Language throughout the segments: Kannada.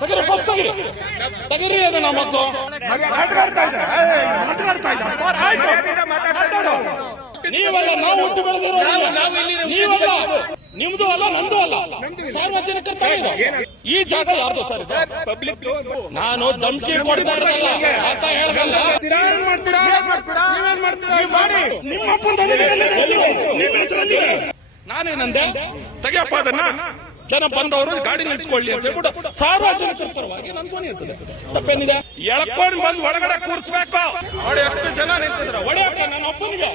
ತೆಗೀರಿ ಫಸ್ಟ್ ತೆಗೀರಿ. ತೆಗೀರಿ ಅದನ್ನ ಮತ್ತು ಮಾತಾಡ್ತಾ ಇದ್ದಾರೆ ಮಾತಾಡ್ತಾ ಇದ್ದಾರೆ ನೀವಲ್ಲ ನಾವು ಹುಟ್ಟು ಬೆಳೆದಿರೋ ನೀವಲ್ಲ ನಿಮ್ದು ಅಲ್ಲ ನಂದು ಅಲ್ಲ. ಸಾರ್ವಜನಿಕ. ಈ ಜಾಗ ಯಾರ್ದು ಸರ್ ಪಬ್ಲಿಕ್ ನಾನು ಧಮ್ಕಿ ಕೊಡ್ತಾ ಇರೋದಲ್ಲ ಅಂತ ಹೇಳ್ದಲ್ಲ. ಏನ್ ಮಾಡ್ತೀರಾ ನೀವೇನ್ ಮಾಡ್ತೀರಾ? ಮಾಡಿ ನಿಮ್ಮ ಅಪ್ಪನ ನಾನೇನಂದೆ ತೆಗಿಯಪ್ಪ ಅದನ್ನ. ಜನ ಬಂದವರು ಗಾಡಿ ನಿಲ್ಸ್ಕೊಳ್ಳಿ ಅಂತ ಹೇಳ್ಬಿಟ್ಟು ಸಾರ್ವಜನಿಕರ ಪರವಾಗಿ ನನ್ನ ಧ್ವನಿ ಇರ್ತದೆ ತಪ್ಪೇನಿದೆ? ಎಳ್ಕೊಂಡ್ ಬಂದು ಒಳಗಡೆ ಕೂರಿಸ್ಬೇಕು. ನೋಡಿ ಎಷ್ಟು ಜನ ನಿಂತಿದ್ರ. ಒಳ್ಳೆಯಕ್ಕ ನನ್ನ ಅಪ್ಪನಿಗೆ?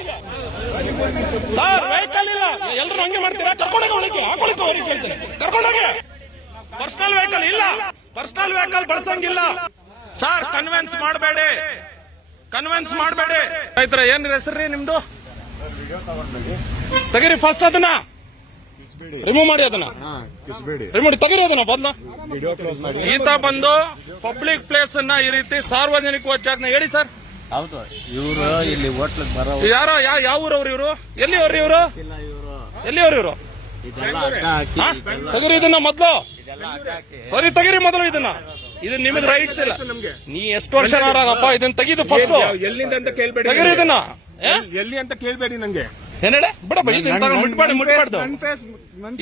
ಸರ್ ವೆಹಿಕಲ್ ಇಲ್ಲ. ಎಲ್ಲರೂ ಹಂಗೆ ಮಾಡ್ತೀರಾ? ಕರ್ಕೊಂಡೋಗಿ ಒಳಗೆ ಹಾಕೊಳಕ್ಕೆ ಅವ್ರಿಗೆ ಕೇಳ್ತಾರೆ ಕರ್ಕೊಂಡೋಗಿ. ಪರ್ಸನಲ್ ವೆಹಿಕಲ್ ಇಲ್ಲ. ಪರ್ಸನಲ್ ವೆಹಿಕಲ್ ಬಳಸಂಗಿಲ್ಲ. ಸರ್ ಕನ್ವಿನ್ಸ್ ಮಾಡಬೇಡಿ. ಕನ್ವಿನ್ಸ್ ಮಾಡಬೇಡಿ. ರೈತರ ಏನ್ ಹೆಸರು ನಿಮ್ದು? ತಗಿರಿ ಫಸ್ಟ್ ಅದನ್ನ. ರಿಮೂವ್ ಮಾಡಿ ಅದನ್ನ. ರಿಮೂವ್ ಮಾಡಿ ತೆಗೀರಿ ಅದನ್ನ ಬಂದು ಈತ ಬಂದು ಪಬ್ಲಿಕ್ ಪ್ಲೇಸ್ ಅನ್ನ ಈ ರೀತಿ ಸಾರ್ವಜನಿಕ ಜಾಗನ ಹೇಳಿ ಸರ್. ಹೌದು ಇವರು ಇಲ್ಲಿ ಹೋಟ್ಲಿಗೆ ಬರೋ ಯಾರೋ ಯಾವ ಯಾವ ಊರವ್ರು ಇವರು? ಎಲ್ಲಿ ಅವ್ರಿ ಇವರು. ಎಲ್ಲಿ ಅವ್ರು ಇವರು ತೆಗೀರಿ ಇದನ್ನ ಮೊದ್ಲು. ಸರಿ ತೆಗೀರಿ ಮೊದಲು ಇದನ್ನ. ಇದು ನಿಮಗೆ ರೈಟ್ಸ್ ಇಲ್ಲ. ನೀ ಎಷ್ಟು ವರ್ಷ ಇದನ್ನ ತೆಗೀದು ಫಸ್ಟ್ ಎಲ್ಲಿಂದ ಅಂತ ಕೇಳ್ಬೇಡಿ ತೆಗೀರಿ ಇದನ್ನ. ಏ? ಎಲ್ಲಿ ಅಂತ ಕೇಳ್ಬೇಡಿ ನಂಗೆ ಏನೇಳೆ ಬಿಡ ಮುಟ್ಬೇಡಿ ಮುಟ್ಬಾರ್ದು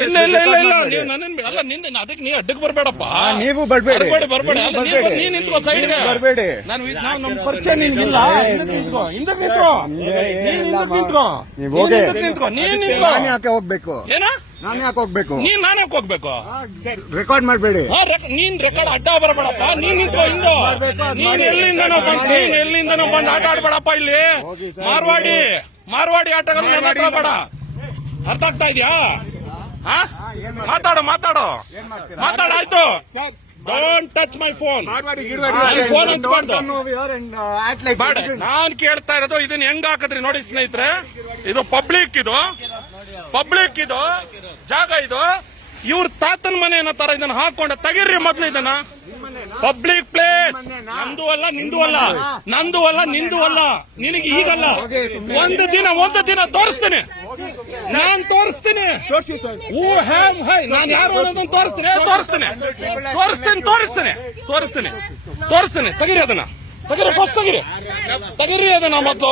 ಇಲ್ಲ ಇಲ್ಲ ಇಲ್ಲ ಇಲ್ಲ ನೀವು ನನ್ನ ಅಲ್ಲ ನಿಂದ ಅದಕ್ಕೆ ನೀವು ಅಡ್ಡಕ್ಕೆ ಬರಬೇಡಪ್ಪ. ನೀವು ಬರಬೇಡಿ. ಬರಬೇಡಿ. ಬರ್ಬೇಡಿ ನೀನು. ನೀನ್ ನಿಂತ್ಕೋ ಸೈಡ್ಗೆ ಬರ್ಬೇಡಿ. ನಾನು ನಾವು ನಮ್ಮ ಪರಿಚಯ ನಿಂತಿಲ್ಲ ಹಿಂದಕ್ಕೆ ನಿಂತ್ಕೋ. ನಿಂತ್ಕೋ. ಹಿಂದಕ್ಕೆ ನಿಂತ್ಕೋ. ನೀವು ನೀನ್ ಹೋಗಿ. ನಿಂತ್ಕೋ. ನೀನ್ ನಿಂತ್ಕೋ. ನಾನು ಯಾಕೆ ಹೋಗ್ಬೇಕು? ಏನ? ನಾನು ಯಾಕೆ ಹೋಗ್ಬೇಕು? ನೀನ್ ನಾನು ಯಾಕೆ ಹೋಗ್ಬೇಕು? ರೆಕಾರ್ಡ್ ಮಾಡಬೇಡಿ. ನೀನ್ ರೆಕಾರ್ಡ್ ಅಡ್ಡ ಬರಬೇಡಪ್ಪ. ನೀನ್ ನಿಂತ್ಕೋ ಹಿಂದೆ. ನೀನ್. ಎಲ್ಲಿಂದನೋ ಬಂದ್ ನೀನ್ ಎಲ್ಲಿಂದನೋ ಬಂದ್ ಆಟ ಆಡ್ಬೇಡಪ್ಪ ಇಲ್ಲಿ. ಮಾರ್ವಾಡಿ. ಮಾರ್ವಾಡಿ ಆಟಗಳು ನನ್ನ ಹತ್ರ ಬೇಡ. ಅರ್ಥ ಆಗ್ತಾ ಇದೆಯಾ? ಮಾತಾಡೋ ಮಾತಾಡು ಮಾತಾಡು. ಮಾತಾಡು ಆಯ್ತು. Don't touch my phone phone ಅಂತ ಬೇಡ ನಾನ್ ಕೇಳ್ತಾ ಇರೋದು ಇದನ್ನ ಹೆಂಗ್ ಹಾಕದ್ರಿ ನೋಡಿ ಸ್ನೇಹಿತರೆ. ಇದು ಪಬ್ಲಿಕ್ ಇದು. ಪಬ್ಲಿಕ್ ಇದು. ಜಾಗ ಇದು. ಇವ್ರ ತಾತನ ಮನೆ ಏನೋ ತರ ಇದನ್ನ ಹಾಕೊಂಡ. ತೆಗೀರಿ ಮೊದ್ಲು ಇದನ್ನ. ಪಬ್ಲಿಕ್ ಪ್ಲೇಸ್ ನಂದು ಅಲ್ಲ ನಿಂದು ಅಲ್ಲ. ನಂದು ಅಲ್ಲ ನಿಂದು ಅಲ್ಲ. ನಿನಗೆ ಈಗಲ್ಲ. ಒಂದು ದಿನ ಒಂದು ದಿನ ತೋರಿಸ್ತೇನೆ. ನಾನ್ ತೋರಿಸ್ತೇನೆ. ಊ ಹ್ಯಾಮ್ ಹೂ. ನಾನು ಯಾರು ಅನ್ನೋದನ್ನ ತೋರಿಸ್ತೇನೆ. ತೋರಿಸ್ತೇನೆ. ತೋರಿಸ್ತೇನೆ ತೋರಿಸ್ತೇನೆ ತೋರಿಸ್ತೇನೆ. ತೋರಿಸ್ತೇನೆ. ತೆಗೀರಿ ಅದನ್ನ. ತೆಗೀರಿ ಫಸ್ಟ್ ತಗಿರಿ. ತಗಿರಿ ಅದನ್ನ ಮೊದ್ಲು.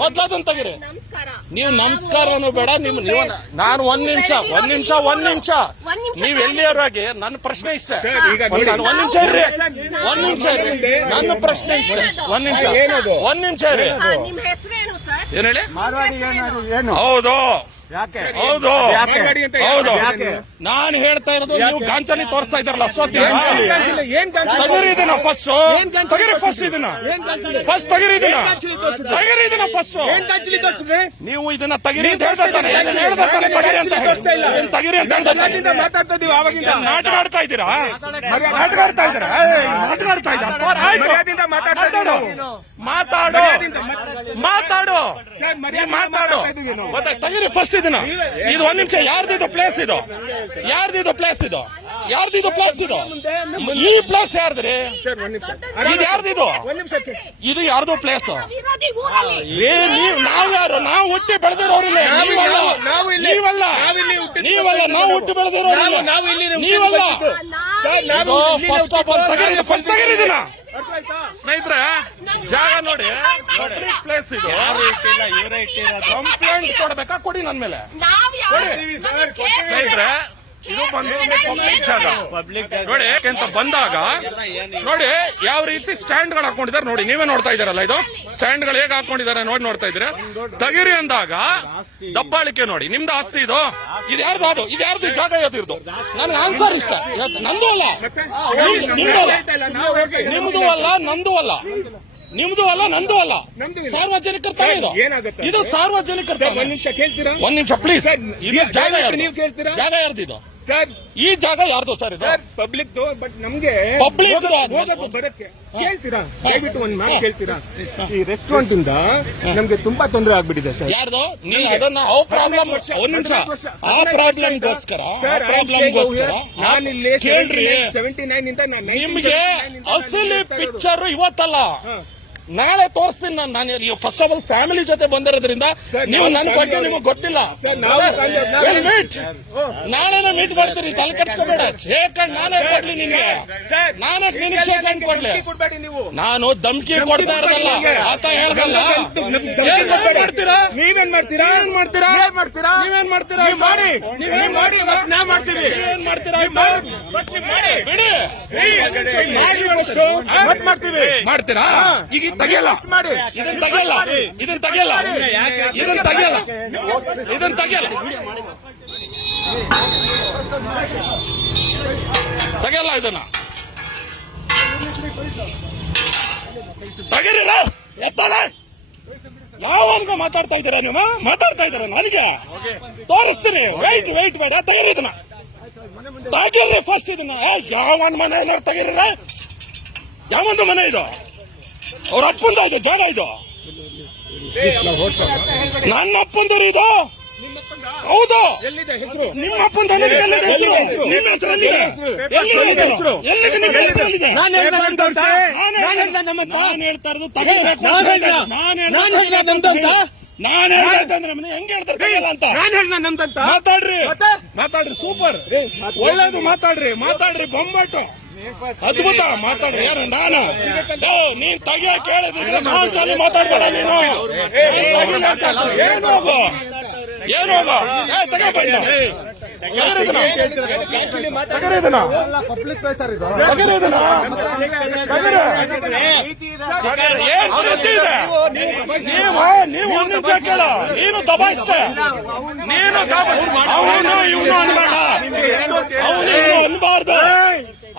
ಮೊದ್ಲು ಅದನ್ನ ತಗಿರಿ. ನಮಸ್ಕಾರ. ನೀವು ನಮಸ್ಕಾರನು ಬೇಡ ನಿಮ್ ನೀವು ನಾನು ಒಂದ್ ನಿಮಿಷ ಒಂದ್ ನಿಮಿಷ ಒಂದ್ ನಿಮಿಷ. ನೀವು ಎಲ್ಲಿಯವರಾಗಿ? ನನ್ನ ಪ್ರಶ್ನೆ ಇಷ್ಟ. ಈಗ ಒಂದ್ ನಾನು ಒಂದ್ ನಿಮಿಷ ಇರ್ರಿ. ಒಂದ್ ನಿಮಿಷ ಇರ್ರಿ. ನನ್ನ ಪ್ರಶ್ನೆ ಇಷ್ಟ. ಒಂದ್ ನಿಮಿಷ? ಒಂದ್ ನಿಮಿಷ ಇರ್ರಿ. ಏನ್ ಹೇಳಿ? ಹೌದು. ಯಾಕೆ? ಹೌದು. ಯಾಕೆ? ಹೌದು? ನಾನು ಹೇಳ್ತಾ ಇರೋದು ನೀವು ಗಾಂಚಲಿ ತೋರಿಸ್ತಾ ಇದ್ದಾರಲ್ಲ ಅಷ್ಟೊತ್ತಿಗೆ ಗಾಂಚಿಲ್ಲ, ಏನ್ ಇದನ್ನ ಫಸ್ಟ್ ತಗರಿ ಫಸ್ಟ್ ಇದನ್ನ? ಫಸ್ಟ್ ತಗರಿ ಇದನ್ನ? ತಗಿರಿ ಇದನ್ನ ಫಸ್ಟ್? ನೀವು ಇದನ್ನ ತಗಿರಿ ಅಂತ ಹೇಳ್ತಾ ತಾನೆ. ಹೇಳ್ತಾ ಇದ್ದಾನೆ ತಗಿರಿ ಅಂತ ತಗಿರಿ ಅಂತ ಹೇಳ್ತಾ ಮಾತಾಡ್ತಾ ಇದೀವಿ ಆವಾಗಿಂದ. ನಾಟಕ ಆಡ್ತಾ ಇದ್ದೀರಾ? ಮರ್ಯಾದೆ- ನಾಟಕ ಆಡ್ತಾ ಇದ್ದೀರಾ? ನಾಟಕ ಆಡ್ತಾ ಇದ್ದಾರೆ? ಮಾತಾಡು. ಮಾತಾಡು. ಮಾತಾಡು. ಮಾತಾಡು. ತೆಗಿರಿ ಫಸ್ಟ್ ಇದನ್ನ? ಇದು ಒಂದ್ ನಿಮಿಷ ಯಾರ್ದಿದು ಪ್ಲೇಸ್ ಇದು? ಯಾರ್ದಿದು ಪ್ಲೇಸ್ ಇದು? ಯಾರ್ದಿದು ಪ್ಲೇಸ್ ಇದು? ಈ ಪ್ಲೇಸ್ ಯಾರ್ದ್ರಿ? ಇದು ಯಾರ್ದಿದು ಇದು? ಯಾರ್ದು ಪ್ಲೇಸ್ ಏ ನೀವ್ ನಾವ್ ಯಾರು? ನಾವು ಹುಟ್ಟಿ ಬೆಳೆದಿರೋರಿಲ್ಲ. ನಾವು- ನೀವಲ್ಲ. ನೀವಲ್ಲ. ನಾವು ಹುಟ್ಟಿ ಬೆಳೆದಿರೋರಿಲ್ಲ. ನೀವಲ್ಲ ಫಸ್ಟ್ ಆಫ್ ಆಲ್ ತಗಿರಿ ಫಸ್ಟ್ ತಗಿರಿ ಇದನ್ನ. ಅರ್ಥ ಆಯ್ತಾ ಸ್ನೇಹಿತರೆ ಜಾಗ ನೋಡಿ ಪಬ್ಲಿಕ್ ಪ್ಲೇಸ್ ಇದು. ಯಾರು ಇಟ್ಟಿಲ್ಲ ಇವರೇ ಇಟ್ಟಿಲ್ಲ ಕಂಪ್ಲೇಂಟ್ ಕೊಡ್ಬೇಕಾ? ಕೊಡಿ ನನ್ ಮೇಲೆ. ಸ್ನೇಹಿತರೆ ಇದು ಬಂದು ಪಬ್ಲಿಕ್ ಜಾಗ ನೋಡಿ ಯಾಕೆಂತ ಬಂದಾಗ ನೋಡಿ ಯಾವ ರೀತಿ ಸ್ಟ್ಯಾಂಡ್ಗಳು ಹಾಕೊಂಡಿದ್ದಾರೆ ನೋಡಿ ನೀವೇ ನೋಡ್ತಾ ಇದಾರಲ್ಲ ಇದು? ಸ್ಟ್ಯಾಂಡ್ಗಳು ಹೇಗೆ ಹಾಕೊಂಡಿದ್ದಾರೆ ನೋಡಿ ನೋಡ್ತಾ ಇದ್ರೆ ತಗಿರಿ ಅಂದಾಗ ದಬ್ಬಾಳಿಕೆ ನೋಡಿ ನಿಮ್ದು ಆಸ್ತಿ ಇದು? ಇದು ಯಾರ್ದು ಅದು? ಇದು ಯಾರ್ದು ಜಾಗ ಯಾವ್ದು ನನ್ಗೆ ಆನ್ಸರ್ ಇಷ್ಟ. ನಂದು ಅಲ್ಲ. ನಿಮ್ದು ಅಲ್ಲ ನಂದು ಅಲ್ಲ. ನಿಮ್ದು ಅಲ್ಲ ನಂದು ಅಲ್ಲ. ಸಾರ್ವಜನಿಕರ ತಾನೇ ಇದು ಏನಾಗುತ್ತೆ? ಇದು ಸಾರ್ವಜನಿಕರ. ಒಂದ್ ನಿಮಿಷ ಕೇಳ್ತೀರಾ? ಒಂದ್ ನಿಮಿಷ ಪ್ಲೀಸ್ ಇದು ಜಾಗ ನೀವು ಕೇಳ್ತೀರಾ? ಜಾಗ ಯಾರ್ದು ಇದು ಸರ್. ಈ ಜಾಗ ಯಾರ್ದು ಸರ್ ಸರ್ ಪಬ್ಲಿಕ್ ಬಟ್ ನಮ್ಗೆ ಪಬ್ಲಿಕ್ ಬರಕ್ಕೆ. ಕೇಳ್ತೀರಾ? ದಯವಿಟ್ಟು ಒಂದ್ ಮಾತು ಕೇಳ್ತೀರಾ? ಈ ರೆಸ್ಟೋರೆಂಟ್ ಇಂದ ನಮ್ಗೆ ತುಂಬಾ ತೊಂದರೆ ಆಗ್ಬಿಟ್ಟಿದೆ ಸರ್. ಯಾರ್ದು? ನೀವು ಅದನ್ನ ಪ್ರಾಬ್ಲಮ್ ಒಂದ್ ನಿಮಿಷ. ಆ ಪ್ರಾಬ್ಲಮ್ ಗೋಸ್ಕರ ಪ್ರಾಬ್ಲಮ್ ನಾನು ಇಲ್ಲಿ ಕೇಳ್ರಿ. ಸೆವೆಂಟಿ ನೈನ್ ಇಂದ ನಿಮ್ಗೆ ಅಸಲಿ ಪಿಕ್ಚರ್ ಇವತ್ತಲ್ಲ. ನಾಳೆ ತೋರಿಸ್ತೀನಿ ನಾನು ನಾನು ಫಸ್ಟ್ ಆಫ್ ಆಲ್ ಫ್ಯಾಮಿಲಿ ಜೊತೆ ಬಂದಿರೋದ್ರಿಂದ ನೀವು ನನ್ನ ಬಗ್ಗೆ ನಿಮಗೆ ಗೊತ್ತಿಲ್ಲ. ನಾಳೆನೇ ಮೀಟ್ ಮಾಡ್ತೀನಿ ತಲೆ ಕೆಡ್ಸ್ಕೊಬೇಡ. ಶೇಖಂಡ್ ನಾನೇ ಕೊಡ್ಲಿ ನಿಮಗೆ. ಸರ್, ನಾನೇ ನಿನಗೆ ಶೇಖಂಡ್ ಕೊಡ್ಲಿ. ನಾನು ಧಮ್ಕಿ ಕೊಡ್ತಾ ಇರೋದಲ್ಲ. ಆತ ಹೇಳ್ದಲ್ಲ. ಮಾಡ್ತೀರಾ? ನೀವೇನ್ ಮಾಡ್ತೀರಾ? ಏನ್ ಮಾಡ್ತೀರಾ? ಏನ್ ಮಾಡ್ತೀರಾ? ನೀವೇನ್ ಮಾಡ್ತೀರಾ? ಮಾಡಿ. ನೀವೇನ್ ಮಾಡಿ. ನಾವ್ ಮಾಡ್ತೀವಿ. ಏನ್ ಮಾಡ್ತೀರಾ? ಬಿಡಿ. ಮಾಡ್ತೀವಿ ಮಾಡ್ತೀರಾ? ಈಗ ತೆಗಿಯಲ್ಲ. ಇದನ್ನ ತೆಗಿಯಲ್ಲ. ಇದನ್ನ ತೆಗಿಯಲ್ಲ. ಇದನ್ನ ತೆಗಿಯಲ್ಲ. ಇದನ್ನ ತೆಗಿಯಲ್ಲ. ತೆಗಿಯಲ್ಲ ಇದನ್ನ. ತೆಗೀರಿರ ಎತ್ತಾಳೆ ಯಾವನ್ಗ ಮಾತಾಡ್ತಾ ಇದ್ದೀರಾ ನೀವು ಮಾತಾಡ್ತಾ ಇದ್ದೀರಾ ನನಗೆ? ತೋರಿಸ್ತೀನಿ. ವೈಟ್ ವೈಟ್ ಬೇಡ ತೆಗೀರಿ ಇದನ್ನ. ತೆಗೀರಿ ಫಸ್ಟ್ ಇದನ್ನ. ಯಾವ ಯಾವನ್ ಮನೆ ತೆಗೀರ ತೆಗೀರಿರ ಯಾವೊಂದು ಮನೆ ಇದು? ಅವ್ರ ಅಪ್ಪಂದ ಇದು ಜಾಗ ಇದು. ನನ್ನ ಅಪ್ಪಂದರು ಇದು. ಹೌದು. ನಿಮ್ಮ ಅಪ್ಪಂದ? ನಿಮ್ಮ ಹೆಸರು ಎಲ್ಲಿದೆ? ಎಲ್ಲಿದೆ? ಹೆಸರು? ಎಲ್ಲಿದೆ? ನಿಮ್ಮ ಹೆಸರು ಎಲ್ಲಿದೆ? ನಾನ್ ಹೇಳ್ದೆ ನಮ್ದು ಅಂತ? ನಾನ್ ಹೇಳ್ತಾ ಇರೋದು. ನಾನು ನಮ್ಮನ್ನ ಹೆಂಗ್ ಹೇಳ್ತಾರೆ ಅಂತ. ನಾನ್ ಹೇಳ್ದ ನಮ್ದಂತ ಮಾತಾಡ್ರಿ? ಮಾತಾಡ್ರಿ. ಸೂಪರ್. ಒಳ್ಳೇದು ಮಾತಾಡ್ರಿ. ಮಾತಾಡ್ರಿ. ಬೊಂಬಾಟು. ಅದ್ಭುತ ಮಾತಾಡ್ರಿ ಯಾರು? ನಾನು? ನೀನ್ ತಗಿಯ ಕೇಳಿದ್ರೆ ನಾನ್ ಚಾಲಿ ಮಾತಾಡ್ಬೇಡ ನೀನು. ಏನೋ ಹೋಗು ಏನ್ ತಗಪ್ಪ? ನೀವು ನೀವು ಒಂದ್ ನಿಮಿಷ ಕೇಳ. ನೀನು ದಬಾಯಿಸ್ತೆ ನೀನು ಅವನು ಇವನು ಅನ್ಬೇಡ. ಅವನು ಅನ್ಬಾರ್ದು.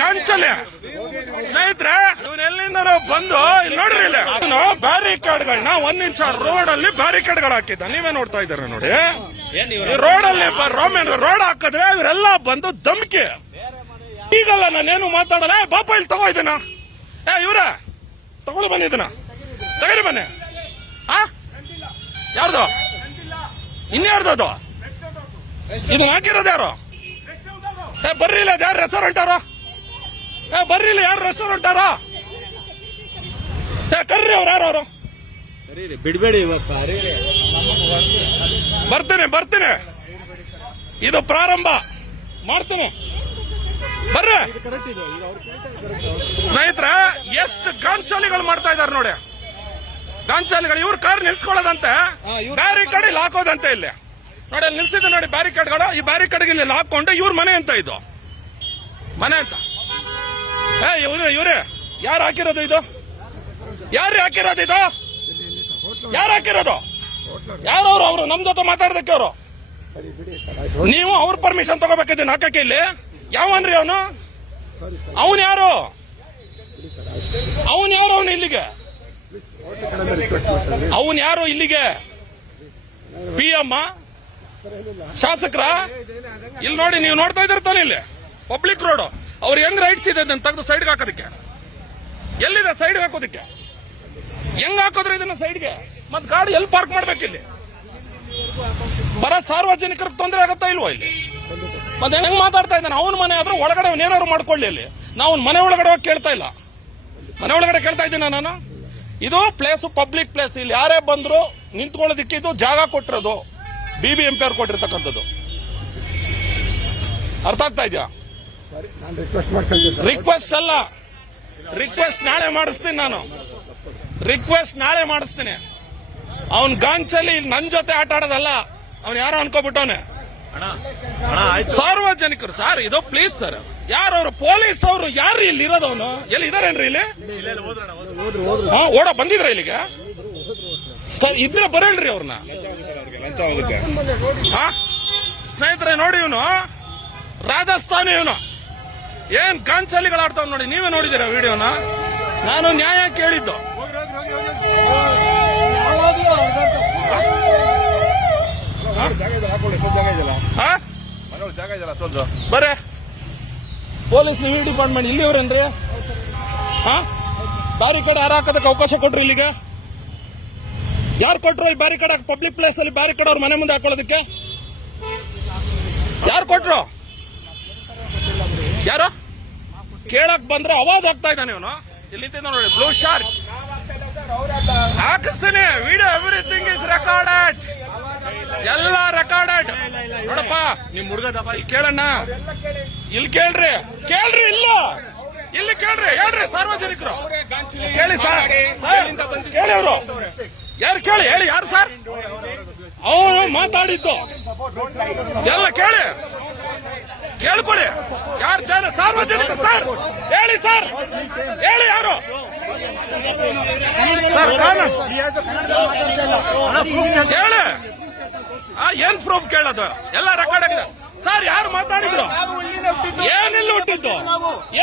ಗಂಚಲೆ ಸ್ನೇಹಿತರೆ ಇವನ್ ಎಲ್ಲಿಂದ ಬಂದು ಇಲ್ಲಿ ನೋಡ್ರಿ ಇಲ್ಲಿ. ಅವನು ಬ್ಯಾರಿಕೇಡ್ಗಳನ್ನ ಒಂದ್ ಇಂಚ ರೋಡ್ ಅಲ್ಲಿ ಬ್ಯಾರಿಕೇಡ್ಗಳು ಹಾಕಿದ್ದ. ನೀವೇ ನೋಡ್ತಾ ಇದ್ದಾರೆ ನೋಡಿ? ರೋಡ್ ಅಲ್ಲಿ ರೋಮನ್ ರೋಡ್ ಹಾಕಿದ್ರೆ ಇವರೆಲ್ಲ ಬಂದು ಧಮ್ಕಿ. ಈಗಲ್ಲ ನಾನೇನು ಮಾತಾಡಲ್ಲ. ಬಾಪ ಇಲ್ಲಿ ತಗೋ ಇದನ್ನ. ಏ ಇವ್ರ ತಗೊಳ್ಳಿ ಬನ್ನಿ ಇದನ್ನ. ತಗರಿ ಬನ್ನಿ. ಆ? ಯಾರ್ದು? ಇನ್ಯಾರ್ದು ಅದು? ಇದು ಹಾಕಿರೋದು ಯಾರು? ಏ ಬರ್ರಿ ಇಲ್ಲ ಯಾರು ರೆಸ್ಟೋರೆಂಟ್ ಯಾರು ಏ ಬರ್ರಿ ಇಲ್ಲ ಯಾರು ರೆಸ್ಟೋರೆಂಟ್ ಯಾರು ಏ ಕರ್ರಿ ಅವ್ರು ಯಾರು ಅವರು? ಬಿಡ್ಬೇಡಿ ಬರ್ತೇನೆ ಬರ್ತೇನೆ. ಇದು ಪ್ರಾರಂಭ. ಮಾಡ್ತೇನೆ. ಬರ್ರಿ. ಸ್ನೇಹಿತರೆ ಎಷ್ಟು ಗಾಂಚಾಲಿಗಳು ಮಾಡ್ತಾ ಇದಾರೆ ನೋಡಿ. ಗಾಂಚಾಲಿಗಳು ಇವ್ರ ಕಾರ್ ನಿಲ್ಸ್ಕೊಳ್ಳೋದಂತೆ ಬ್ಯಾರಿಕೇಡ್ ಇಲ್ಲಿ ಹಾಕೋದಂತೆ ಇಲ್ಲಿ. ನೋಡಿ ಅಲ್ಲಿ ನಿಲ್ಸಿದ್ದು ನೋಡಿ ಬ್ಯಾರಿಕೇಡ್ಗಳು. ಈ ಬ್ಯಾರಿಕೇಡ್ಗೆ ಇಲ್ಲಿ ಹಾಕೊಂಡು ಇವ್ರ ಮನೆ ಅಂತ ಇದು. ಮನೆ ಅಂತ. ಇವ್ರು, ಇವ್ರೆ, ಯಾರು ಹಾಕಿರೋದು ಇದು? ಯಾರು ಹಾಕಿರೋದು ಇದು? ಯಾರು ಹಾಕಿರೋದು? ಯಾರವ್ರು ಅವರು? ನಮ್ ಜೊತೆ ಮಾತಾಡೋದಕ್ಕೆ ಅವರು? ನೀವು ಅವ್ರ ಪರ್ಮಿಷನ್ ತಗೋಬೇಕಿದ್ದೀನಿ ಹಾಕಕ್ಕೆ ಇಲ್ಲಿ. ಯಾವನ್ರಿ ಅವನು? ಅವನ್ ಯಾರು? ಅವನ್ ಯಾರು ಅವನು ಇಲ್ಲಿಗೆ? ಅವನ್ ಯಾರು ಇಲ್ಲಿಗೆ? ಪಿ ಎಮ್ಮ ಶಾಸಕರ? ಇಲ್ಲಿ ನೋಡಿ, ನೀವು ನೋಡ್ತಾ ಇದ್ದೀರ ತಾನೆ ಇಲ್ಲಿ? ಪಬ್ಲಿಕ್ ರೋಡ್ ಅವ್ರು ಹೆಂಗ್ ರೈಟ್ಸ್ ಇದೆ ಅದನ್ನ ತೆಗೆದು ಸೈಡ್ಗೆ ಹಾಕೋದಕ್ಕೆ? ಎಲ್ಲಿದೆ ಸೈಡ್ಗೆ ಹಾಕೋದಕ್ಕೆ? ಹೆಂಗ್ ಹಾಕೋದ್ರೆ ಇದನ್ನ ಸೈಡ್ಗೆ ಮತ್ತೆ ಗಾಡಿ ಎಲ್ಲಿ ಪಾರ್ಕ್ ಮಾಡ್ಬೇಕಿಲ್ಲಿ ಬರ ಸಾರ್ವಜನಿಕರಿಗೆ ತೊಂದರೆ ಆಗತ್ತಾ ಇಲ್ವೋ ಇಲ್ಲಿ? ಮತ್ತೆ ಹೆಂಗ್ ಮಾತಾಡ್ತಾ ಇದ್ದಾನೆ? ಅವನ ಮನೆ ಆದ್ರೆ ಒಳಗಡೆ ಏನಾದ್ರು ಮಾಡ್ಕೊಳ್ಳಿ ಅಲ್ಲಿ ನಾವು ಮನೆ ಒಳಗಡೆ ಹೋಗಿ ಕೇಳ್ತಾ ಇಲ್ಲ. ಮನೆ ಒಳಗಡೆ ಕೇಳ್ತಾ ಇದ್ದೀನ ನಾನು? ಇದು ಪ್ಲೇಸ್ ಪಬ್ಲಿಕ್ ಪ್ಲೇಸ್ ಇಲ್ಲಿ ಯಾರೇ ಬಂದ್ರು ನಿಂತ್ಕೊಳ್ಳೋದಕ್ಕೆ ಇದು ಜಾಗ ಕೊಟ್ಟಿರೋದು. ಬಿ ಬಿ ಎಂ ಅವ್ರು ಕೊಟ್ಟಿರ್ತಕ್ಕಂಥದ್ದು. ಅರ್ಥ ಆಗ್ತಾ ಇದೆಯಾ? ರಿಕ್ವೆಸ್ಟ್ ಅಲ್ಲ. ರಿಕ್ವೆಸ್ಟ್ ನಾಳೆ ಮಾಡಿಸ್ತೀನಿ ನಾನು. ರಿಕ್ವೆಸ್ಟ್ ನಾಳೆ ಮಾಡಿಸ್ತೀನಿ. ಅವನ್ ಗಾಂಚಲ್ಲಿ ನನ್ ಜೊತೆ ಆಟ ಆಡೋದಲ್ಲ ಅವ್ನ್ ಯಾರೋ ಅನ್ಕೋಬಿಟ್ಟವನೆ. ಸಾರ್ವಜನಿಕರು ಸರ್ ಇದು ಪ್ಲೀಸ್ ಸರ್ ಯಾರು ಅವರು ಪೊಲೀಸ್ ಅವರು ಯಾರು ಇಲ್ಲಿ ಇರೋದವನು? ಎಲ್ಲಿ ಇದಾರೇನ್ರಿ ಇಲ್ಲಿ? ಹಾ ಓಡ ಬಂದಿದ್ರ ಇಲ್ಲಿಗೆ? ಇದ್ರೆ ಬರಲ್ರಿ ಅವ್ರನ್ನ ಸ್ನೇಹಿತರೆ ನೋಡಿ ಇವನು. ರಾಜಸ್ಥಾನ ಇವನು. ಏನ್ ಕಾಂಚಲಿಗಳಾಡ್ತಾವ್ ನೋಡಿ, ನೀವೇ ನೋಡಿದಿರ ವಿಡಿಯೋನ? ನಾನು ನ್ಯಾಯ ಕೇಳಿದ್ದು. ಬರೇ. ಪೊಲೀಸ್ ನೀವು ಡಿಪಾರ್ಟ್ಮೆಂಟ್ ಇಲ್ಲಿವ್ರೇನ್ರಿ? ಬಾರಿ ಬ್ಯಾರಿಕೇಡ್ ಯಾರು ಹಾಕೋದಕ್ಕೆ ಅವಕಾಶ ಕೊಟ್ರಿ ಇಲ್ಲಿಗೆ? ಯಾರು ಕೊಟ್ರು ಈ ಬ್ಯಾರಿಕೇಡ್ ಪಬ್ಲಿಕ್ ಪ್ಲೇಸ್ ಅಲ್ಲಿ ಬ್ಯಾರಿಕೇಡ್ ಅವ್ರ ಮನೆ ಮುಂದೆ ಹಾಕೊಳ್ಳೋದಕ್ಕೆ? ಯಾರು ಕೊಟ್ರು? ಯಾರು? ಕೇಳಕ್ ಬಂದ್ರೆ ಅವಾಜ್ ಆಗ್ತಾ ಇದ್ದಾನೆ ಇವನು. ಇಲ್ಲಿ ನೋಡಿ ಬ್ಲೂ ಶಾರ್ಕ್ ಹಾಕಿಸ್ತೀನಿ. ವಿಡಿಯೋ ಎವ್ರಿಥಿಂಗ್ ಇಸ್ ರೆಕಾರ್ಡೆಡ್ ಎಲ್ಲ ರೆಕಾರ್ಡೆಡ್ ನೋಡಪ್ಪ, ನಿಮ್ ಹುಡುಗದಪ್ಪ ಇಲ್ಲಿ ಕೇಳಣ್ಣ. ಇಲ್ಲಿ ಕೇಳ್ರಿ. ಕೇಳ್ರಿ ಇಲ್ಲ. ಇಲ್ಲಿ ಕೇಳ್ರಿ, ಹೇಳ್ರಿ ಸಾರ್ವಜನಿಕರು. ಕೇಳಿ ಸರ್, ಕೇಳಿ ಅವರು. ಯಾರು ಕೇಳಿ? ಹೇಳಿ, ಯಾರು ಸರ್? ಅವನು ಮಾತಾಡಿದ್ದು. ಎಲ್ಲ ಕೇಳಿ. ಕೇಳ್ಕೊಳ್ಳಿ. ಯಾರು ಜನ? ಸಾರ್ವಜನಿಕ ಸರ್. ಹೇಳಿ ಸರ್. ಹೇಳಿ ಯಾರು? ಸರ್ ಹೇಳಿ. ಏನ್ ಪ್ರೂಫ್ ಕೇಳೋದು? ಎಲ್ಲ ರೆಕಾರ್ಡ್ ಆಗಿದೆ. ಸರ್ ಯಾರು ಮಾತಾಡಿದ್ರು? ಏನಿಲ್ಲ ಹುಟ್ಟಿದ್ದು?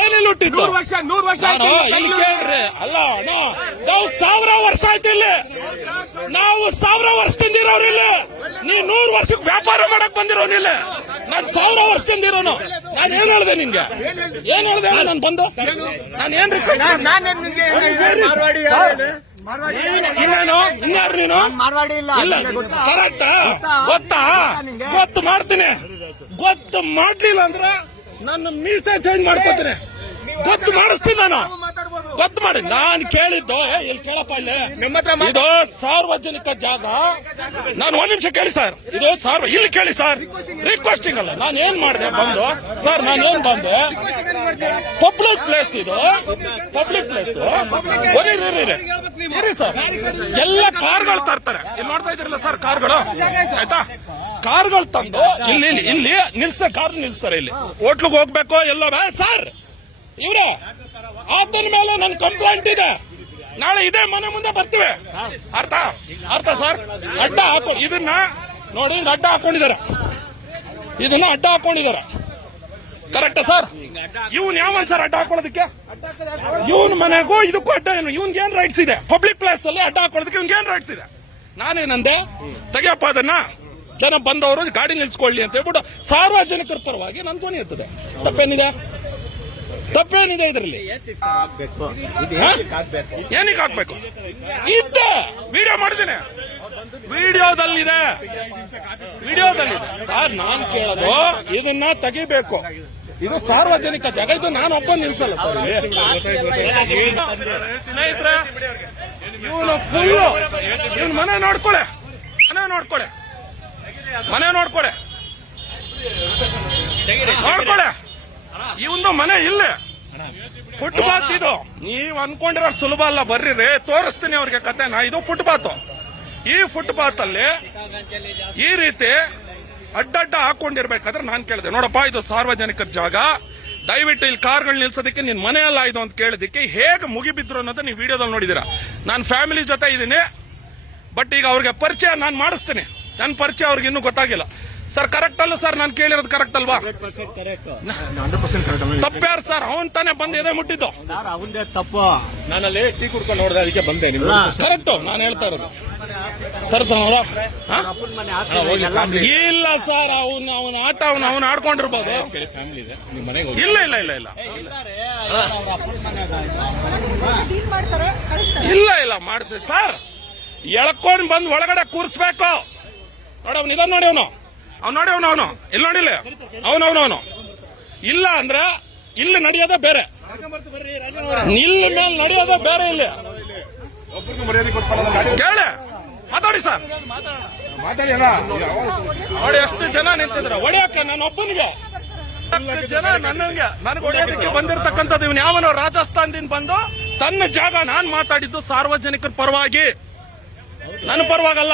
ಏನಿಲ್ಲ ಹುಟ್ಟಿದ್ದು? ನೂರು ವರ್ಷ ನೂರು ವರ್ಷ ಇಲ್ಲಿ. ಕೇಳ್ರಿ. ಅಲ್ಲ ನಾವು ಸಾವಿರ ವರ್ಷ ಆಯ್ತು ಇಲ್ಲಿ. ನಾವು ಸಾವಿರ ವರ್ಷದಿಂದ ಇರೋರು ಇಲ್ಲಿ. ನೀ ನೂರು ವರ್ಷಕ್ಕೆ ವ್ಯಾಪಾರ ಮಾಡಕ್ ಬಂದಿರೋನಿಲ್ಲ ನಾನ್ ಸಾವಿರ ವರ್ಷದಿಂದ ಇರೋನು. ನಾನು ಏನ್ ಹೇಳ್ದೆ ನಿನ್ಗೆ ಏನ್ ಹೇಳ್ದೆ ನಾನು ಬಂದು? ನಾನು ಏನ್ ರಿಕ್ವೆಸ್ಟ್ ಇನ್ನೇನು ಇನ್ಯಾರು ನೀನು ಮಾರ್ವಾಡಿ ಇಲ್ಲ? ಕರೆಕ್ಟ್ ಗೊತ್ತಾ? ಗೊತ್ತು? ಮಾಡ್ತೀನಿ. ಗೊತ್ತು ಮಾಡ್ಲಿಲ್ಲ ಅಂದ್ರೆ ನನ್ನ ಮೀಸೆ ಚೇಂಜ್ ಮಾಡ್ಕೋತೀನಿ. ಗೊತ್ತು ಮಾಡಿಸ್ತೀನಿ ನಾನು. ಗೊತ್ತು ಮಾಡಿ ನಾನು ಕೇಳಿದ್ದು ಇಲ್ಲಿ ಕೇಳಪ್ಪ ಇಲ್ಲಿ. ಇದು ಸಾರ್ವಜನಿಕ ಜಾಗ. ನಾನು ಒಂದ್ ನಿಮಿಷ ಕೇಳಿ ಸರ್. ಇದು ಸಾರ್ವ ಇಲ್ಲಿ ಕೇಳಿ ಸರ್. ರಿಕ್ವೆಸ್ಟಿಂಗ್ ಅಲ್ಲ. ನಾನು ಏನ್ ಮಾಡಿದೆ ಬಂದು? ಸರ್ ನಾನು ಏನ್ ಬಂದೆ? ಪಬ್ಲಿಕ್ ಪ್ಲೇಸ್ ಇದು. ಪಬ್ಲಿಕ್ ಪ್ಲೇಸ್ ಇರಿ ಸರ್. ಎಲ್ಲ ಕಾರ್ಗಳು ತರ್ತಾರೆ. ಇಲ್ಲಿ ನೋಡ್ತಾ ಇದ್ರಲ್ಲ ಸರ್ ಕಾರ್ಗಳು? ಆಯ್ತಾ? ಕಾರ್ಗಳು ತಂದು ಇಲ್ಲಿ ಇಲ್ಲಿ ನಿಲ್ಸ ಕಾರ್ ನಿಲ್ಸ್ತಾರೆ ಇಲ್ಲಿ. ಹೋಟ್ಲಿಗೆ ಹೋಗ್ಬೇಕು ಎಲ್ಲೋ ಸರ್ ಇವ್ರೆ. ಆತನ ಮೇಲೆ ನನ್ನ ಕಂಪ್ಲೇಂಟ್ ಇದೆ. ನಾಳೆ ಇದೇ ಮನೆ ಮುಂದೆ ಬರ್ತೀವಿ. ಅರ್ಥ? ಅರ್ಥ ಸರ್? ಅಡ್ಡ ಹಾಕೊ. ಇದನ್ನ ನೋಡಿ ಅಡ್ಡ ಹಾಕೊಂಡಿದ್ದಾರೆ. ಇದನ್ನ ಅಡ್ಡ ಹಾಕೊಂಡಿದ್ದಾರೆ. Correct sir? ಇವನ್ ಯಾವನ್ ಸರ್ ಅಡ್ಡ ಹಾಕೊಳ್ಳೋದಕ್ಕೆ? ಇವನ್ ಮನೆಗೂ ಇದಕ್ಕೂ ಅಡ್ಡ ಏನು? ಇವನ್ಗೆ ಏನ್ ರೈಟ್ಸ್ ಇದೆ? ಪಬ್ಲಿಕ್ ಪ್ಲೇಸ್ ಅಲ್ಲಿ ಅಡ್ಡ ಹಾಕೊಳ್ಳೋದಕ್ಕೆ ಇವ್ನ್ಗೆ ಏನ್ ರೈಟ್ಸ್ ಇದೆ? ನಾನೇನಂದೆ? ತೆಗಿಯಪ್ಪ ಅದನ್ನ. ಜನ ಬಂದವರು ಗಾಡಿ ನಿಲ್ಸ್ಕೊಳ್ಳಿ ಅಂತ ಹೇಳ್ಬಿಟ್ಟು ಸಾರ್ವಜನಿಕರ ಪರವಾಗಿ ನನ್ನ ಧ್ವನಿ ಇರ್ತದೆ ತಪ್ಪೇನಿದೆ? ತಪ್ಪೇನಿದೆ ಇದರಲ್ಲಿ? ಏನಕ್ಕೆ ಹಾಕ್ಬೇಕು? ಇದ್ದೆ? ವಿಡಿಯೋ ಮಾಡಿದ್ದೇನೆ. ವಿಡಿಯೋದಲ್ಲಿದೆ. ವಿಡಿಯೋದಲ್ಲಿದೆ. ಸರ್, ನಾನ್ ಕೇಳೋದು, ಇದನ್ನ ತೆಗಿಬೇಕು. ಇದು ಸಾರ್ವಜನಿಕ ಜಾಗ, ಇದು ನಾನು ಒಬ್ಬ ನಿಲ್ಸಲ್ಲ ಸರ್ ಸ್ನೇಹಿತರೆ, ಇವನು ಫುಲ್ಲು ಇವನ್ ಮನೆ ನೋಡ್ಕೊಳೆ. ಮನೆ ನೋಡ್ಕೊಳೆ. ಮನೆ ನೋಡ್ಕೊಳೆ. ನೋಡ್ಕೊಳೆ. ಇವಂದು ಮನೆ ಇಲ್ಲೇ. ಫುಟ್ಪಾತ್ ಇದು. ನೀವ್ ಅನ್ಕೊಂಡಿರೋ ಸುಲಭ ಅಲ್ಲ ಬರ್ರಿ ರೀ ತೋರಿಸ್ತೀನಿ ಅವ್ರಿಗೆ ಕತೆನ ಇದು ಫುಟ್ಪಾತ್ ಈ ಫುಟ್ಪಾತ್ ಅಲ್ಲಿ ಈ ರೀತಿ ಅಡ್ಡಡ್ಡ ಹಾಕೊಂಡಿರ್ಬೇಕಾದ್ರೆ ನಾನ್ ಕೇಳಿದೆ. ನೋಡಪ್ಪ ಇದು ಸಾರ್ವಜನಿಕರ ಜಾಗ. ದಯವಿಟ್ಟು ಇಲ್ಲಿ ಕಾರ್ಗಳು ನಿಲ್ಸೋದಕ್ಕೆ ನಿನ್ ಮನೆಯಲ್ಲ ಇದು ಅಂತ ಕೇಳಿದಕ್ಕೆ ಹೇಗೆ ಮುಗಿಬಿದ್ರು ಅನ್ನೋದು ನೀವು ವಿಡಿಯೋದಲ್ಲಿ ನೋಡಿದೀರಾ. ನಾನು ಫ್ಯಾಮಿಲಿ ಜೊತೆ ಇದ್ದೀನಿ ಬಟ್ ಈಗ ಅವ್ರಿಗೆ ಪರಿಚಯ ನಾನು ಮಾಡಿಸ್ತೀನಿ. ನನ್ನ ಪರಿಚಯ ಅವ್ರಿಗೆ ಇನ್ನೂ ಗೊತ್ತಾಗಿಲ್ಲ. ಸರ್ ಕರೆಕ್ಟ್ ಅಲ್ಲ ಸರ್ ನಾನು ಕೇಳಿರೋದು ಕರೆಕ್ಟ್ ಅಲ್ವಾ? ತಪ್ಪ್ಯಾರು ಸರ್ ಅವನ್ ತಾನೇ ಬಂದು ಎದೆ ಮುಟ್ಟಿದ್ದು. ಸರ್ ಅವಂದೇ ತಪ್ಪು. ನಾನಲ್ಲಿ ಟೀ ಕುಡ್ಕೊಂಡು ನೋಡಿದೆ ಅದಕ್ಕೆ ಬಂದೆ ನಿಮ್ಗೆ. ಕರೆಕ್ಟ್ ನಾನು ಹೇಳ್ತಾ ಇರೋದು. ಇಲ್ಲ ಸರ್ ಅವನು ಅವನ ಆಟ ಅವನು ಅವನು ಆಡ್ಕೊಂಡಿರ್ಬೋದು. ಫ್ಯಾಮಿಲಿ ಇದೆ. ನಿಮ್ಮ ಮನೆಗೆ ಇಲ್ಲ ಇಲ್ಲ ಇಲ್ಲ ಇಲ್ಲ. ಇಲ್ಲ ಇಲ್ಲ ಮಾಡ್ತೀವಿ. ಸರ್ ಎಳ್ಕೊಂಡ್ ಬಂದ್ ಒಳಗಡೆ ಕೂರಿಸ್ಬೇಕು. ನೋಡವ್ ನಿಧಾನ ಇದನ್ನ ನೋಡಿ ಅವನು. ಅವ್ನು ನೋಡಿ ಅವನು ಅವನು. ಇಲ್ಲಿ ನೋಡಿಲ್ಲ? ಅವನು ಅವನು ಇಲ್ಲ ಅಂದ್ರೆ ಇಲ್ಲಿ ನಡೆಯೋದೇ ಬೇರೆ. ಇಲ್ಲಿ ಮೇಲೆ ನಡೆಯೋದೇ ಬೇರೆ ಇಲ್ಲಿ. ಕೇಳಿ. ಮಾತಾಡಿ ಸರ್. ನೋಡಿ ಎಷ್ಟು ಜನ ನಿಂತಿದ್ರ. ಹೊಡೆಯಕ್ಕೆ ನಾನು ಒಬ್ಬನಿಗೆ? ಜನ ನನಗೆ ನನಗೆ ಹೊಡೆಯೋದಕ್ಕೆ ಬಂದಿರತಕ್ಕಂಥದ್ದು ಇವನು. ಯಾವನೋ ರಾಜಸ್ಥಾನದಿಂದ ಬಂದು ತನ್ನ ಜಾಗ ನಾನು ಮಾತಾಡಿದ್ದು ಸಾರ್ವಜನಿಕರ ಪರವಾಗಿ. ನನ್ನ ಪರವಾಗಲ್ಲ.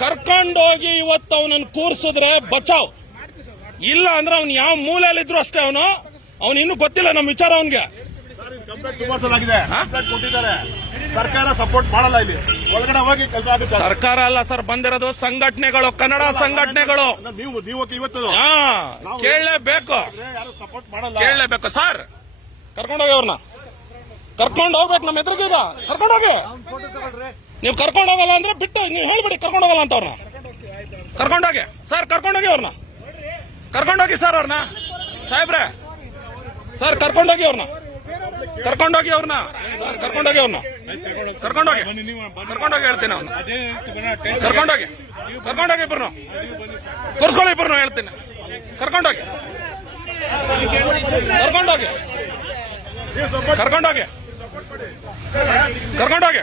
ಕರ್ಕೊಂಡೋಗಿ ಇವತ್ತು ಅವನನ್ನು ಕೂರ್ಸಿದ್ರೆ ಬಚಾವ್. ಇಲ್ಲ ಅಂದ್ರೆ ಅವ್ನು ಯಾವ ಮೂಲೆಯಲ್ಲಿದ್ರು ಅಷ್ಟೇ ಅವನು. ಅವನು ಇನ್ನು ಗೊತ್ತಿಲ್ಲ ನಮ್ಮ ವಿಚಾರ ಅವನಿಗೆ. ಸರ್ಕಾರ ಸಪೋರ್ಟ್ ಮಾಡಲ್ಲ ಇಲ್ಲಿ. ಒಳಗಡೆ ಹೋಗಿ ಕೆಲಸ ಆಗುತ್ತೆ. ಸರ್ಕಾರ ಅಲ್ಲ ಸರ್ ಬಂದಿರೋದು ಸಂಘಟನೆಗಳು ಕನ್ನಡ ಸಂಘಟನೆಗಳು. ನೀವು ನೀವು ಇವತ್ತು. ಹಾ ಕೇಳಲೇಬೇಕು. ಕೇಳಲೇಬೇಕು ಸರ್. ಕರ್ಕೊಂಡೋಗಿ ಅವ್ರನ್ನ. ಕರ್ಕೊಂಡು ಹೋಗ್ಬೇಕು ನಮ್ಮ ಎದುರುಗೀಗ. ಕರ್ಕೊಂಡೋಗಿ. ನೀವು ಕರ್ಕೊಂಡು ಹೋಗಲ್ಲ ಅಂದ್ರೆ ಬಿಟ್ಟು, ನೀವು ಹೇಳ್ಬಿಡಿ ಕರ್ಕೊಂಡು ಹೋಗಲ್ಲ ಅಂತ ಅವ್ರನ್ನ. ಕರ್ಕೊಂಡೋಗಿ. ಸರ್, ಕರ್ಕೊಂಡೋಗಿ ಅವ್ರನ್ನ. ಕರ್ಕೊಂಡೋಗಿ ಸರ್ ಅವ್ರನ್ನ. ಸಾಹೇಬ್ರೆ, ಸರ್, ಕರ್ಕೊಂಡೋಗಿ ಅವ್ರನ್ನ. ಕರ್ಕೊಂಡೋಗಿ ಅವ್ರನ್ನ. ಸರ್, ಕರ್ಕೊಂಡೋಗಿ ಅವ್ರನ್ನ. ಕರ್ಕೊಂಡೋಗಿ. ಕರ್ಕೊಂಡೋಗಿ ಹೇಳ್ತೀನಿ ಅವ್ನು ಕರ್ಕೊಂಡೋಗಿ. ಕರ್ಕೊಂಡೋಗಿ ಇಬ್ರು ಕರ್ಸ್ಕೊಂಡು ಇಬ್ರು ಹೇಳ್ತೀನಿ. ಕರ್ಕೊಂಡೋಗಿ. ಕರ್ಕೊಂಡೋಗಿ. ಕರ್ಕೊಂಡೋಗಿ. ಕರ್ಕೊಂಡೋಗಿ.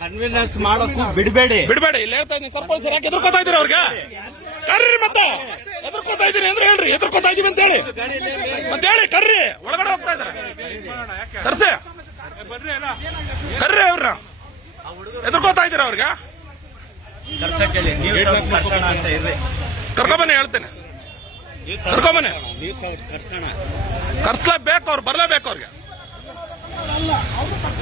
ಕನ್ವಿನ್ಸ್ ಮಾಡೋಕ್ಕೂ ಬಿಡಬೇಡಿ. ಬಿಡಬೇಡಿ. ಇಲ್ಲಿ ಹೇಳ್ತಾ ಇದ್ದೀನಿ ಕರ್ಕೊಳ್ಳಿ ಸರ್ ಯಾಕೆ ಎದುರ್ಕೋತಾ ಇದ್ದೀರಿ ಅವ್ರಿಗೆ? ಕರ್ರಿ ಮತ್ತೆ. ಎದುರ್ಕೋತಾ ಇದ್ದೀನಿ ಅಂದ್ರೆ ಹೇಳ್ರಿ ಎದುರ್ಕೋತಾ ಇದೀವಿ ಅಂತ ಹೇಳಿ. ಮತ್ತೆ ಹೇಳಿ ಕರ್ರಿ. ಒಳಗಡೆ ಹೋಗ್ತಾ ಇದಾರೆ ಕರ್ಸಿ ಕರ್ರಿ ಅವ್ರನ್ನ. ಎದುರ್ಕೋತಾ ಇದೀರ ಅವ್ರಿಗೆ? ಕರ್ಸಕ್ ಹೇಳಿ ನೀವು ಸ್ವಲ್ಪ ಕರ್ಸೋಣ ಅಂತ ಇರ್ರಿ. ಕರ್ಕೊಬನ್ನಿ ಹೇಳ್ತೀನಿ. ಕರ್ಕೊಂಬನ್ನಿ. ನೀವು ಸ್ವಲ್ಪ ಕರ್ಸೋಣ ಕರ್ಸ್ಲೇಬೇಕು ಅವ್ರು ಬರ್ಲೇಬೇಕು ಅವ್ರಿಗೆ.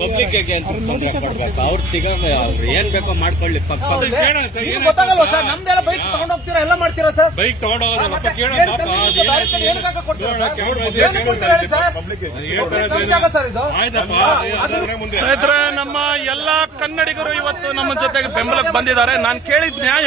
ಪಬ್ಲಿಕ್ ಅವ್ರ ತಿಗ ಅವ್ರು ಏನ್ ಬೇಕೋ ಮಾಡ್ಕೊಳ್ಳಿ. ಗೊತ್ತಾಗಲ್ವಾ ಸರ್? ನಮ್ದೆಲ್ಲ ಬೈಕ್ ತಗೊಂಡ್ ಹೋಗ್ತೀರಾ? ಎಲ್ಲ ಮಾಡ್ತೀರಾ ಸರ್? ಬೈಕ್ ಸ್ನೇಹಿತರೆ ನಮ್ಮ ಎಲ್ಲಾ ಕನ್ನಡಿಗರು ಇವತ್ತು ನಮ್ಮ ಜೊತೆಗೆ ಬೆಂಬಲಕ್ಕೆ ಬಂದಿದ್ದಾರೆ. ನಾನು ಕೇಳಿದ ನ್ಯಾಯ.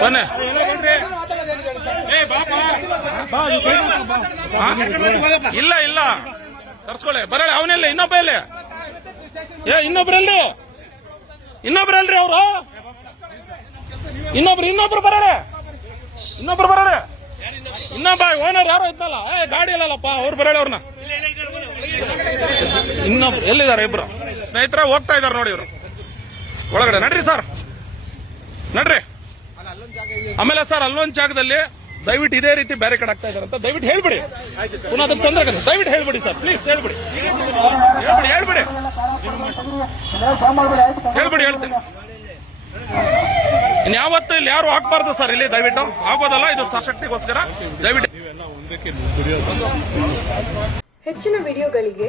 ಬನ್ನಿ? ಇಲ್ಲ ಇಲ್ಲ. ತರ್ಸ್ಕೊಳ್ಳಿ. ಬರಲಿ ಅವನೆಲ್ಲ ಇನ್ನೊಬ್ಬ ಇಲ್ಲಿ ಏ ಇನ್ನೊಬ್ರಲ್ಲಿ ಇನ್ನೊಬ್ರಲ್ರಿ ಅವರು? ಇನ್ನೊಬ್ರು ಇನ್ನೊಬ್ರು ಬರಳೆ ಇನ್ನೊಬ್ರು ಬರಳೆ ಇನ್ನೊಬ್ಬ ಓನರ್ ಯಾರೋ ಇದ್ದಲ್ಲ ಏ ಗಾಡಿ ಇಲ್ಲಲ್ಲಪ್ಪ ಅವ್ರು ಬರಳೆ ಅವ್ರನ್ನ. ಇನ್ನೊಬ್ರು ಎಲ್ಲಿದ್ದಾರೆ ಇಬ್ರು? ಸ್ನೇಹಿತರ ಹೋಗ್ತಾ ಇದಾರೆ ನೋಡಿ ಇವರು. ಒಳಗಡೆ ನಡ್ರಿ ಸರ್. ನಡ್ರಿ. ಆಮೇಲೆ ಸರ್, ಅಲ್ಲೊಂದ್ ಜಾಗದಲ್ಲಿ ದಯವಿಟ್ಟು ಇದೇ ರೀತಿ ಬೇರೆ ಕಡೆ ಆಗ್ತಾ ಇದಾರೆ ಅಂತ ದಯವಿಟ್ಟು ಹೇಳ್ಬಿಡಿ. ಪುನಃ ಅದನ್ನ ತೊಂದರೆ ದಯವಿಟ್ಟು ಹೇಳ್ಬಿಡಿ ಸರ್ ಪ್ಲೀಸ್ ಹೇಳ್ಬಿಡಿ. ಹೇಳ್ಬಿಡಿ ಹೇಳ್ಬಿಡಿ. ಹೇಳ್ಬಿಡಿ, ಹೇಳ್ತೀನಿ. ಇನ್ಯಾವತ್ತು ಇಲ್ಲಿ ಯಾರು ಹಾಕ್ಬಾರ್ದು ಸರ್, ಇಲ್ಲಿ ದಯವಿಟ್ಟು. ಆಗೋದಲ್ಲ ಇದು ಸಶಕ್ತಿಗೋಸ್ಕರ. ದಯವಿಟ್ಟು. ಹೆಚ್ಚಿನ ವಿಡಿಯೋಗಳಿಗೆ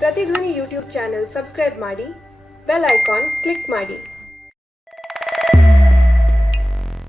ಪ್ರತಿಧ್ವನಿ ಯೂಟ್ಯೂಬ್ ಚಾನೆಲ್ ಸಬ್ಸ್ಕ್ರೈಬ್ ಮಾಡಿ, ಬೆಲ್ ಐಕಾನ್ ಕ್ಲಿಕ್ ಮಾಡಿ.